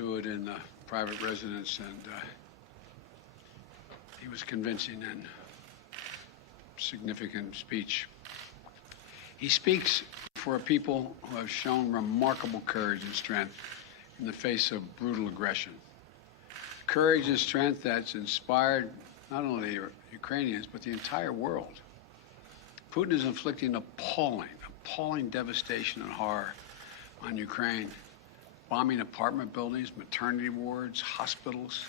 to it in the private residence, and he was convincing and significant speech. He speaks for a people who have shown remarkable courage and strength in the face of brutal aggression. Courage and strength that's inspired not only the Ukrainians, but the entire world. Putin is inflicting appalling devastation and horror on Ukraine, bombing apartment buildings, maternity wards, hospitals.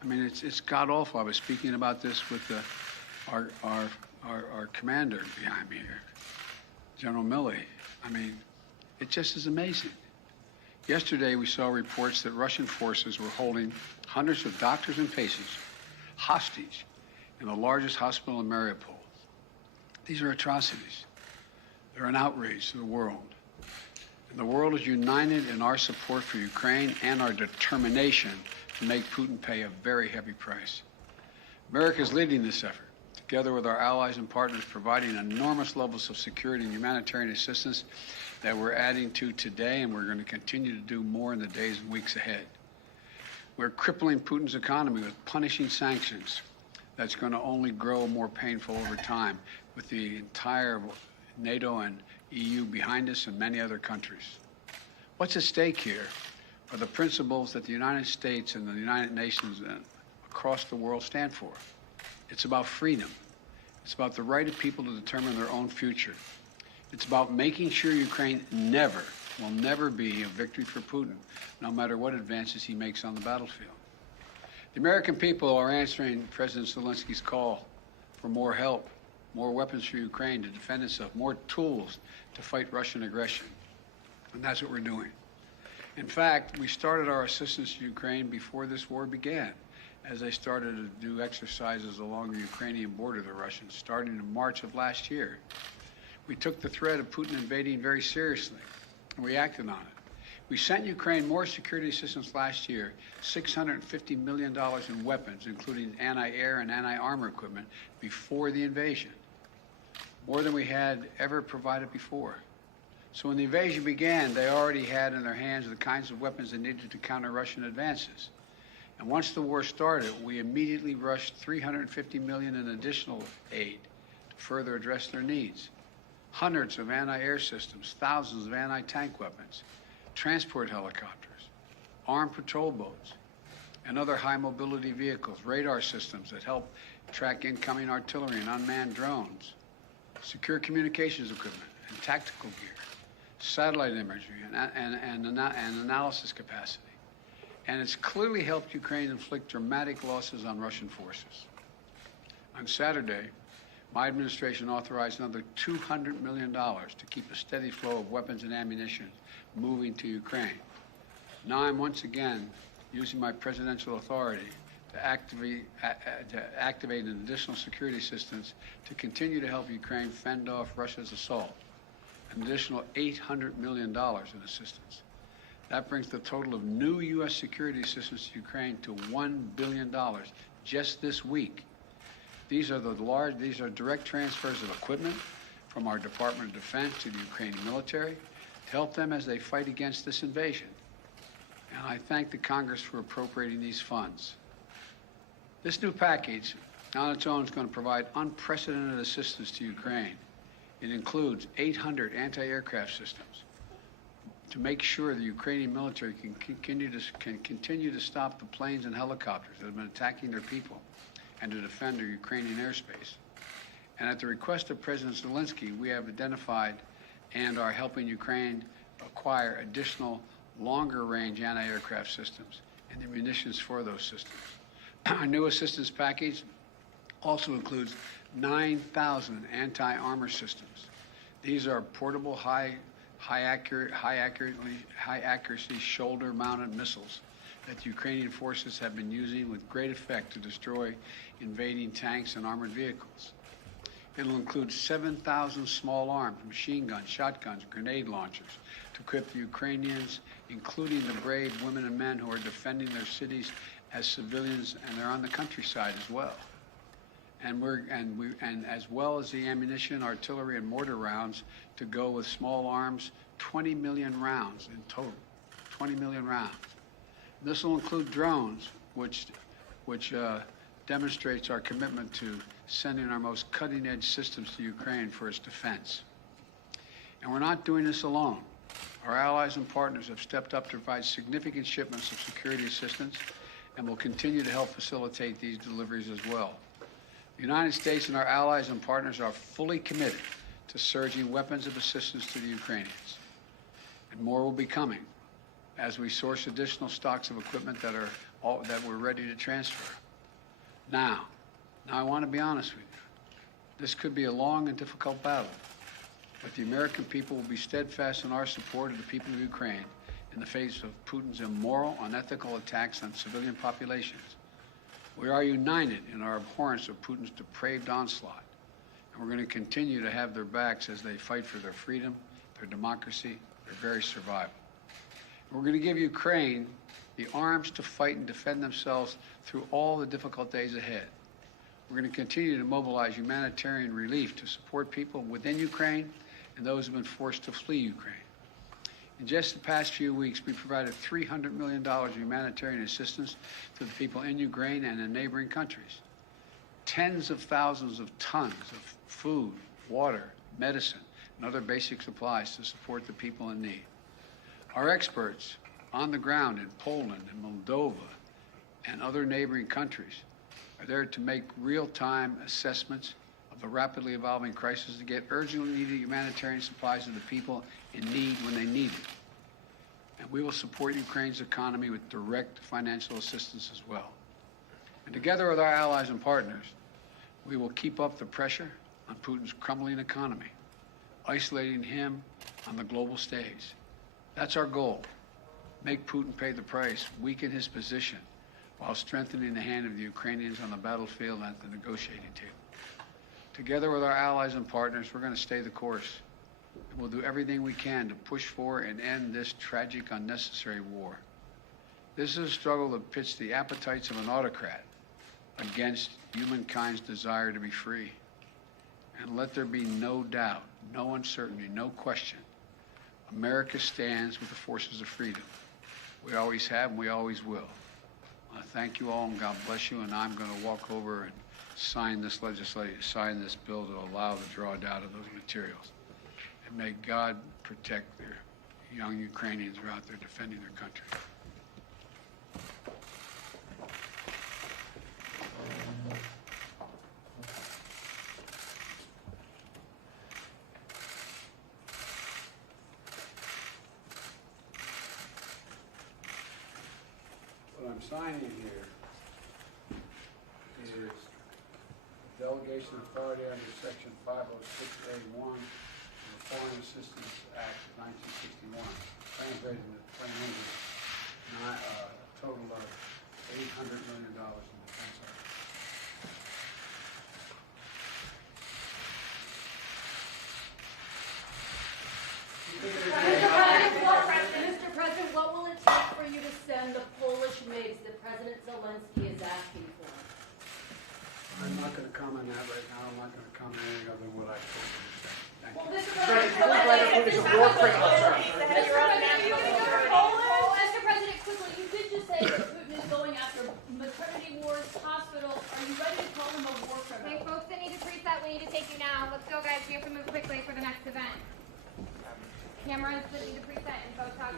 I mean, it's god-awful. I was speaking about this with our commander behind me here, General Milley. I mean, it just is amazing. Yesterday, we saw reports that Russian forces were holding hundreds of doctors and patients hostage in the largest hospital in Mariupol. These are atrocities. They're an outrage to the world. And the world is united in our support for Ukraine and our determination to make Putin pay a very heavy price. America is leading this effort, together with our allies and partners, providing enormous levels of security and humanitarian assistance that we're adding to today, and we're going to continue to do more in the days and weeks ahead. We're crippling Putin's economy with punishing sanctions that's going to only grow more painful over time, with the entire NATO and EU behind us and many other countries. What's at stake here are the principles that the United States and the United Nations across the world stand for. It's about freedom. It's about the right of people to determine their own future. It's about making sure Ukraine will never be a victory for Putin, no matter what advances he makes on the battlefield. The American people are answering President Zelensky's call for more help, more weapons for Ukraine to defend itself, more tools to fight Russian aggression. And that's what we're doing. In fact, we started our assistance to Ukraine before this war began, as they started to do exercises along the Ukrainian border, the Russians, starting in March of last year. We took the threat of Putin invading very seriously and reacted on it. We sent Ukraine more security assistance last year, $650 million in weapons, including anti-air and anti-armor equipment, before the invasion, more than we had ever provided before. So when the invasion began, they already had in their hands the kinds of weapons they needed to counter Russian advances. And once the war started, we immediately rushed $350 million in additional aid to further address their needs. Hundreds of anti-air systems, thousands of anti-tank weapons, transport helicopters, armed patrol boats, and other high-mobility vehicles, radar systems that help track incoming artillery and unmanned drones, secure communications equipment and tactical gear, satellite imagery and analysis capacity. And it's clearly helped Ukraine inflict dramatic losses on Russian forces. On Saturday, my administration authorized another $200 million to keep a steady flow of weapons and ammunition moving to Ukraine. Now I'm once again using my presidential authority to activate an additional security assistance to continue to help Ukraine fend off Russia's assault, an additional $800 million in assistance. That brings the total of new U.S. security assistance to Ukraine to $1 billion just this week. These are direct transfers of equipment from our Department of Defense to the Ukrainian military to help them as they fight against this invasion. And I thank the Congress for appropriating these funds. This new package on its own is going to provide unprecedented assistance to Ukraine. It includes 800 anti-aircraft systems to make sure the Ukrainian military can continue to stop the planes and helicopters that have been attacking their people, and to defend their Ukrainian airspace. And at the request of President Zelenskyy, we have identified and are helping Ukraine acquire additional longer-range anti-aircraft systems and the munitions for those systems. Our new assistance package also includes 9,000 anti-armor systems. These are portable, high accuracy shoulder-mounted missiles that the Ukrainian forces have been using with great effect to destroy invading tanks and armored vehicles. It'll include 7,000 small arms, machine guns, shotguns, grenade launchers to equip the Ukrainians, including the brave women and men who are defending their cities as civilians, and they're on the countryside as well. And as well as the ammunition, artillery, and mortar rounds to go with small arms, 20 million rounds in total. 20 million rounds. This will include drones, which demonstrates our commitment to sending our most cutting-edge systems to Ukraine for its defense. And we're not doing this alone. Our allies and partners have stepped up to provide significant shipments of security assistance and will continue to help facilitate these deliveries as well. The United States and our allies and partners are fully committed to surging weapons of assistance to the Ukrainians. And more will be coming as we source additional stocks of equipment that we're ready to transfer. Now I want to be honest with you. This could be a long and difficult battle, but the American people will be steadfast in our support of the people of Ukraine in the face of Putin's immoral, unethical attacks on civilian populations. We are united in our abhorrence of Putin's depraved onslaught, and we're going to continue to have their backs as they fight for their freedom, their democracy, their very survival. And we're going to give Ukraine the arms to fight and defend themselves through all the difficult days ahead. We're going to continue to mobilize humanitarian relief to support people within Ukraine and those who have been forced to flee Ukraine. In just the past few weeks, we provided $300 million of humanitarian assistance to the people in Ukraine and in neighboring countries. Tens of thousands of tons of food, water, medicine, and other basic supplies to support the people in need. Our experts on the ground in Poland and Moldova and other neighboring countries are there to make real-time assessments of the rapidly evolving crisis to get urgently needed humanitarian supplies to the people in need when they need it. And we will support Ukraine's economy with direct financial assistance as well. And together with our allies and partners, we will keep up the pressure on Putin's crumbling economy, isolating him on the global stage. That's our goal. Make Putin pay the price, weaken his position, while strengthening the hand of the Ukrainians on the battlefield and at the negotiating table. Together with our allies and partners, we're going to stay the course. And we'll do everything we can to push for and end this tragic, unnecessary war. This is a struggle that pits the appetites of an autocrat against humankind's desire to be free. And let there be no doubt, no uncertainty, no question. America stands with the forces of freedom. We always have and we always will. I thank you all and God bless you, and I'm going to walk over and sign this bill to allow the drawdown of those materials. And may God protect their young Ukrainians who are out there defending their country. What I'm signing here is delegation authority under Section 506A1 of the Foreign Assistance Act of 1961, translated into plain English, a total of $800 million in defense arms. Mr. President, what will it take for you to send the Polish MiGs that President Zelenskyy is asking for? I'm not going to comment on that right now. I'm not going to comment on anything other than what I told you to say. Thank you. Well, Mr. President, Mr. President, quickly, you did just say that Putin is going after maternity wards, hospitals. Are you ready to call him a war criminal? Okay, folks that need to preset, we need to take you now. Let's go, guys. We have to move quickly for the next event. Cameras that need to preset and go talk.